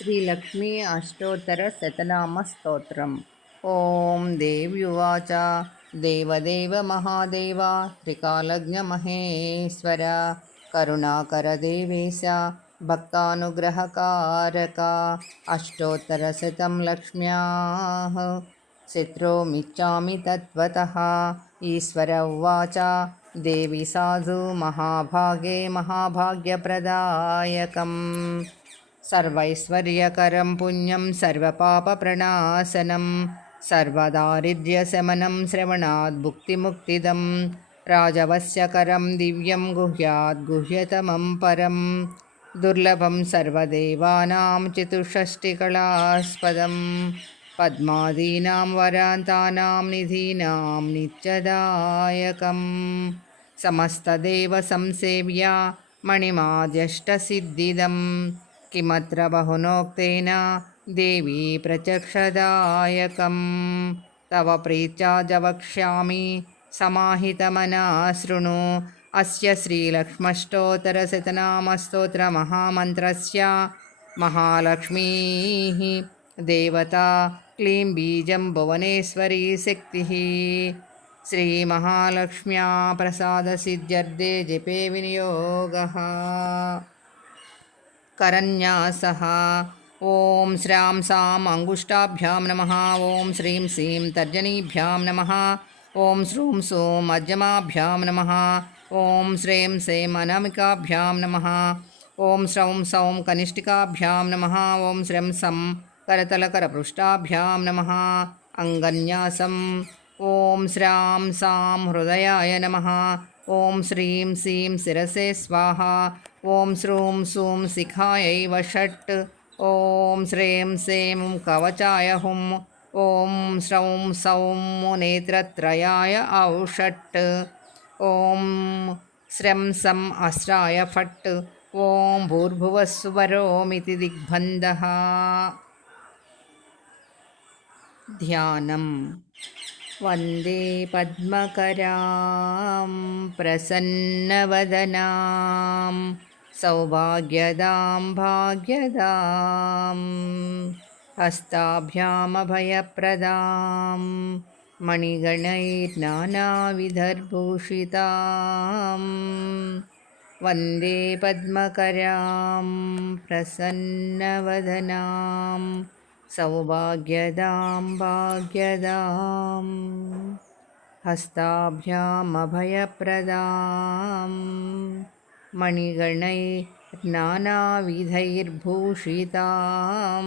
श्रीलक्ष्मी अष्टोत्तरशतनामस्तोत्रम्। ॐ देव्युवाच देवदेव महादेव त्रिकालज्ञमहेश्वर करुणाकरदेवेश भक्तानुग्रहकारक अष्टोत्तरशतं लक्ष्म्याः स्तोत्रमिच्छामि तत्त्वतः। ईश्वर उवाच देवी साधु महाभागे महाभाग्यप्रदायकम् सर्वैश्वर्यकरं पुण्यं सर्वपापप्रणाशनं सर्वदारिद्र्यशमनं श्रवणात् भुक्तिमुक्तिदं राजवश्यकरं दिव्यं गुह्यात् गुह्यतमं परं दुर्लभं सर्वदेवानां चतुष्षष्टिकलास्पदं पद्मादीनां वरान्तानां निधीनां नित्यदायकं समस्तदेवसंसेव्या मणिमाद्यष्टसिद्धिदं किमत्र बहुनोक्तेन देवी प्रत्यक्षदायकं तव प्रीत्या च वक्ष्यामि समाहितमनः शृणु अस्य श्रीलक्ष्मष्टोत्तरशतनामस्तोत्रमहामन्त्रस्य महालक्ष्मीः देवता क्लीं बीजं भुवनेश्वरी शक्तिः श्रीमहालक्ष्म्या प्रसादसिद्ध्यर्थे जपे विनियोगः। करन्यासः ॐ श्रां सां अङ्गुष्ठाभ्यां नमः। ॐ श्रीं सीं तर्जनीभ्यां नमः। ॐ श्रूं सूं मध्यमाभ्यां नमः। ॐ श्रीं सें अनामिकाभ्यां नमः। ॐ श्रौं सौं कनिष्ठिकाभ्यां नमः। ॐ श्रं सं करतलकरपृष्ठाभ्यां नमः। अङ्गन्यासं ॐ श्रां सां हृदयाय नमः। ॐ श्रीं सीं शिरसे स्वाहा। ॐ श्रूं सूं शिखायै वषट्। ॐ श्रीं सें कवचाय हुम्। ॐ श्रौं सौं नेत्रत्रयाय औषट्। ॐ श्रं सम् अस्राय फट्। ॐ भूर्भुवस्सुवरोमिति दिग्बन्धः। ध्यानम् वन्दे पद्मकरां प्रसन्नवदनां सौभाग्यदां भाग्यदां हस्ताभ्यामभयप्रदां मणिगणैर्नानाविधर्भूषितां वन्दे पद्मकरां प्रसन्नवदनां सौभाग्यदां भाग्यदां हस्ताभ्यामभयप्रदां मणिगणैर्नानाविधैर्भूषितां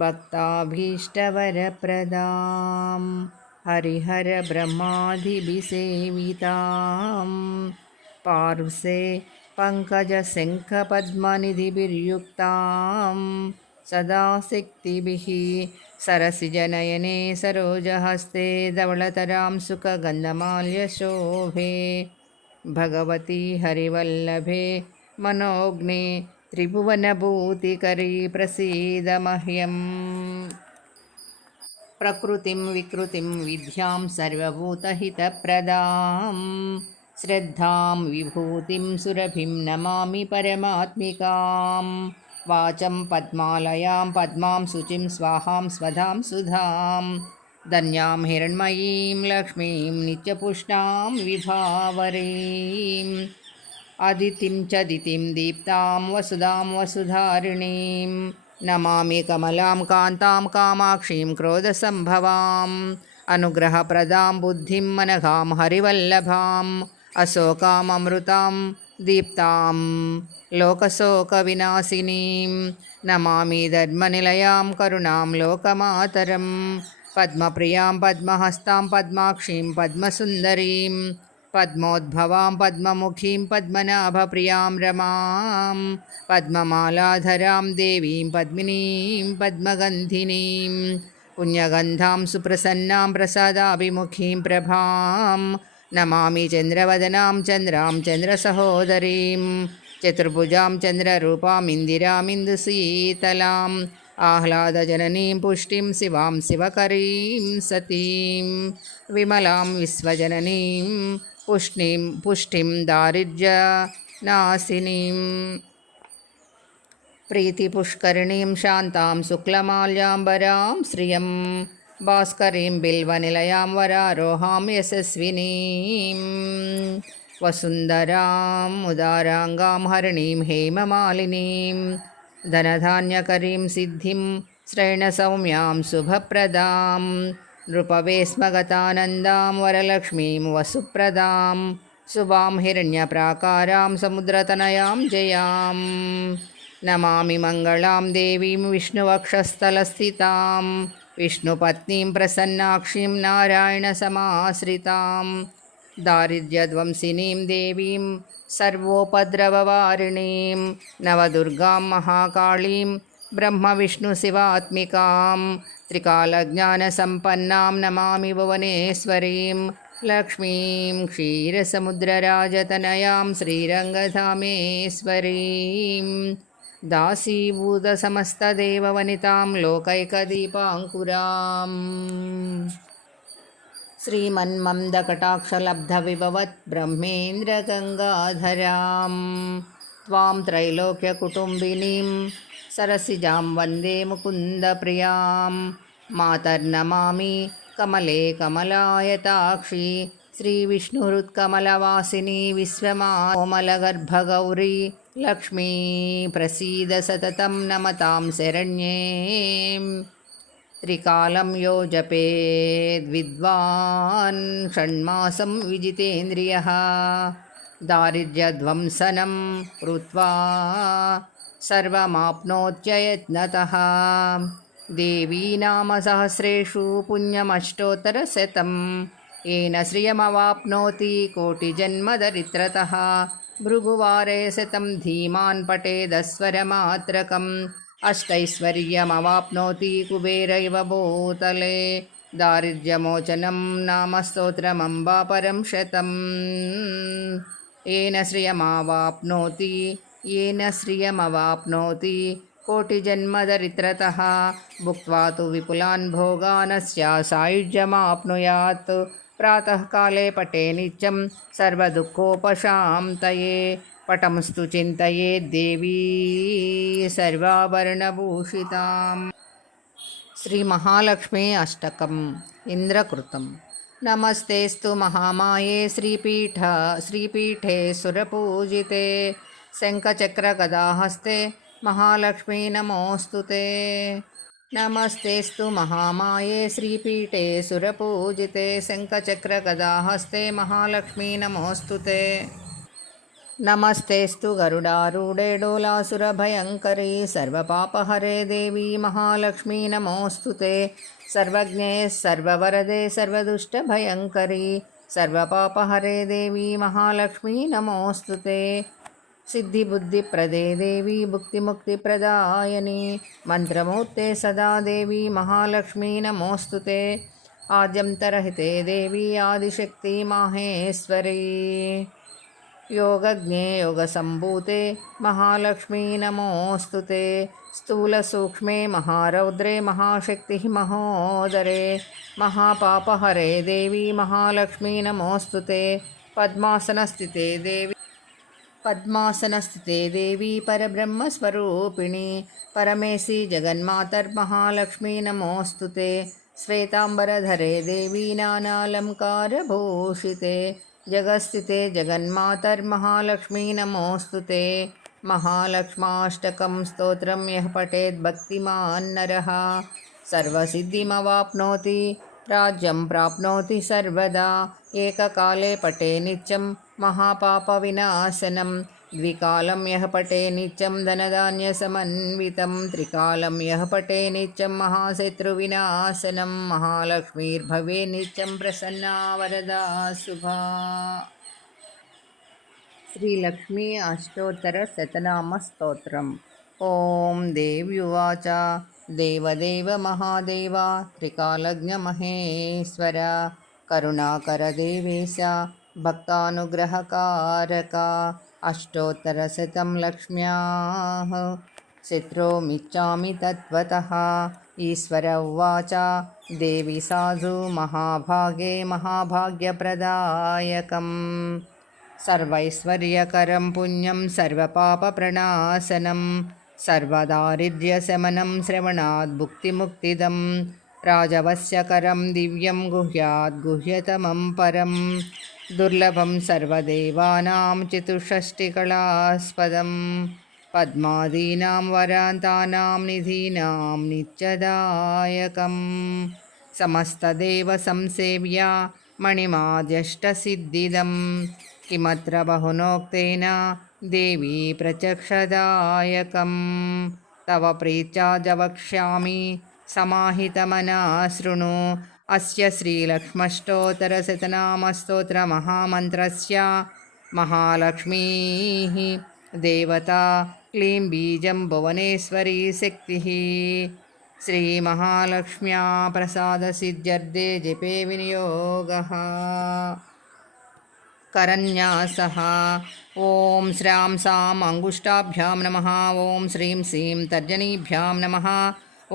भक्ताभीष्टवरप्रदां हरिहरब्रह्मादिभिसेवितां पार्श्वे पङ्कजशङ्खपद्मनिधिभिर्युक्तां सदा शक्तिभिः सरसिजनयने सरोजहस्ते धवलतरां सुखगन्धमाल्यशोभे भगवती हरिवल्लभे मनोज्ञे त्रिभुवनभूतिकरी प्रसीद मह्यम्। प्रकृतिं विकृतिं विद्यां सर्वभूतहितप्रदां श्रद्धां विभूतिं सुरभिं नमामि परमात्मिकां वाचं पद्मालयां पद्मां शुचिं स्वाहां स्वधां सुधां धन्यां हिरण्मयीं लक्ष्मीं नित्यपुष्टां विभावरीम् अदितिं च दितिं दीप्तां वसुधां वसुधारिणीं नमामि कमलां कान्तां कामाक्षीं क्रोधसम्भवाम् अनुग्रहप्रदां बुद्धिं मनघां हरिवल्लभाम् अशोकाममृतां दीप्तां लोकशोकविनाशिनीं नमामि धर्मनिलयां करुणां लोकमातरं पद्मप्रियां पद्महस्तां पद्माक्षीं पद्मसुन्दरीं पद्मोद्भवां पद्ममुखीं पद्मनाभप्रियां रमां पद्ममालाधरां देवीं पद्मिनीं पद्मगन्धिनीं पुण्यगन्धां सुप्रसन्नां प्रसादाभिमुखीं प्रभां नमामि चन्द्रवदनां चन्द्रां चन्द्रसहोदरीं चतुर्भुजां चन्द्ररूपां इन्दिरामिन्दुशीतलाम् आह्लादजननीं पुष्टिं शिवां शिवकरीं सतीं विमलां विश्वजननीं पुष्टिं दारिद्र्यनाशिनीं प्रीतिपुष्करिणीं शान्तां शुक्लमाल्याम्बरां श्रियं भास्करीं बिल्वनिलयां वरारोहां यशस्विनीं वसुन्धरां उदाराङ्गां हरिणीं हेममालिनीं धनधान्यकरीं सिद्धिं श्रयणसौम्यां शुभप्रदां नृपवेस्मगतानन्दां वरलक्ष्मीं वसुप्रदां शुभां हिरण्यप्राकारां समुद्रतनयां जयां नमामि मङ्गलां देवीं विष्णुवक्षस्थलस्थितां विष्णुपत्नीं प्रसन्नाक्षीं नारायणसमाश्रितां दारिद्र्यध्वंसिनीं देवीं सर्वोपद्रववारिणीं नवदुर्गां महाकाळीं ब्रह्मविष्णुशिवात्मिकां त्रिकालज्ञानसम्पन्नां नमामि भुवनेश्वरीं लक्ष्मीं क्षीरसमुद्रराजतनयां श्रीरङ्गधामेश्वरीं दासीभूतसमस्तदेववनितां लोकैकदीपाङ्कुराम् श्रीमन्मन्दकटाक्षलब्धविभवत् ब्रह्मेन्द्रगङ्गाधरां त्वां त्रैलोक्यकुटुम्बिनीं सरसिजां वन्दे मुकुन्दप्रियां मातर्नमामि कमले कमलायताक्षी श्रीविष्णुहृत्कमलवासिनी विश्वमाकोमलगर्भगौरी लक्ष्मी प्रसीद सततं नमतां शरण्ये त्रिकालं यो जपेद्विद्वान् षण्मासं विजितेन्द्रियः दारिद्र्यध्वंसनं कृत्वा सर्वमाप्नोत्ययत्नतः देवी नाम सहस्रेषु पुण्यमष्टोत्तरशतं येन श्रियमवाप्नोति कोटिजन्मदरिद्रतः भृगुवारे शतं धीमान् पठेदस्वरमात्रकम् अष्टैश्वर्यमवाप्नोति कुबेर इव भूतले दारिद्र्यमोचनं नाम स्तोत्रमम्बा परं शतं येन श्रियमवाप्नोति कोटिजन्मदरिद्रतः भुक्त्वा तु विपुलान् भोगान् सायुज्यमाप्नुयात् प्रातःकाले पठे नित्यं सर्वदुःखोपशान्तये पटंस्तु चिन्तयेत् देवी सर्वाभरणभूषिताम् श्रीमहालक्ष्मी अष्टकम् इन्द्रकृतं नमस्तेस्तु महामाये श्रीपीठे सुरपूजिते शङ्खचक्रगदाहस्ते महालक्ष्मी नमोऽस्तुते नमस्तेस्तु महामाये श्रीपीठे सुरपूजिते शङ्खचक्रगदाहस्ते महालक्ष्मी नमोऽस्तुते नमस्तेस्तु गरुडारूढे डोलासुरभयङ्करी सर्वपापहरे देवी महालक्ष्मी नमोऽस्तुते सर्वज्ञे सर्ववरदे सर्वदुष्टभयङ्करी सर्वपापहरे देवी महालक्ष्मी नमोऽस्तुते सिद्धिबुद्धिप्रदे देवी भुक्तिमुक्तिप्रदायिनी मन्त्रमूर्ते सदा देवी महालक्ष्मी नमोऽस्तुते आद्यन्तरहिते देवी आदिशक्ति माहेश्वरी योगज्ञे योगसम्भूते महालक्ष्मी नमोऽस्तुते स्थूलसूक्ष्मे महारौद्रे महाशक्तिः महोदरे महापापहरे देवी महालक्ष्मी नमोऽस्तुते पद्मासनस्थिते देवी परब्रह्मस्वरूपिणी परमेशी जगन्मातर्महालक्ष्मी नमोऽस्तुते श्वेताम्बरधरे देवी नानालङ्कारभूषिते जगस्थिते जगन्मातर्महालक्ष्मी नमोऽस्तुते महालक्ष्माष्टकं स्तोत्रं यः पठेत् भक्तिमान् नरः सर्वसिद्धिमवाप्नोति राज्यं प्राप्नोति सर्वदा एककाले पठे नित्यं महापापविनाशनं द्विकालं यः पठे नित्यं धनधान्यसमन्वितं त्रिकालं यः पठे नित्यं महाशत्रुविनाशनं महालक्ष्मीर्भवे नित्यं प्रसन्ना वरदा शुभा श्रीलक्ष्मी अष्टोत्तरशतनामस्तोत्रम् ॐ देव्युवाच देवदेव महादेव त्रिकालज्ञमहेश्वर करुणाकरदेवेश भक्तानुग्रहकारक अष्टोत्तरशतं लक्ष्म्याः चित्रोमिच्छामि तत्त्वतः ईश्वर उवाच देवी साधु महाभागे महाभाग्यप्रदायकम् सर्वैश्वर्यकरं पुण्यं सर्वपापप्रणाशनं सर्वदारिद्र्यशमनं श्रवणात् भुक्तिमुक्तिदं राजवस्यकरं दिव्यं गुह्यात् गुह्यतमं परं दुर्लभं सर्वदेवानां चतुष्षष्टिकलास्पदं पद्मादीनां वरान्तानां निधीनां नित्यदायकं समस्तदेवसंसेव्या मणिमाद्यष्टसिद्धिदं किमत्र बहुनोक्तेन देवी प्रत्यक्षदायकं तव प्रीत्या च वक्ष्यामि समाहितमना शृणु अस्य श्रीलक्ष्मष्टोत्तरशतनामस्तोत्रमहामन्त्रस्य महालक्ष्मीः देवता क्लीं बीजं भुवनेश्वरी शक्तिः श्रीमहालक्ष्म्या प्रसादसिद्ध्यर्थे जपे विनियोगः करन्यासः ॐ श्रां सां अङ्गुष्ठाभ्यां नमः ॐ श्रीं श्रीं तर्जनीभ्यां नमः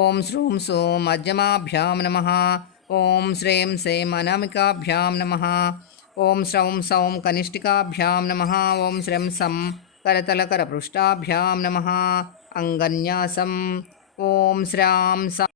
ॐ श्रूं सूं मध्यमाभ्यां नमः ॐ श्रीं श्रीं अनामिकाभ्यां नमः ॐ श्रौं सौं कनिष्ठिकाभ्यां नमः ॐ श्रीं सं करतलकरपृष्ठाभ्यां नमः अङ्गन्यासम् ॐ श्रां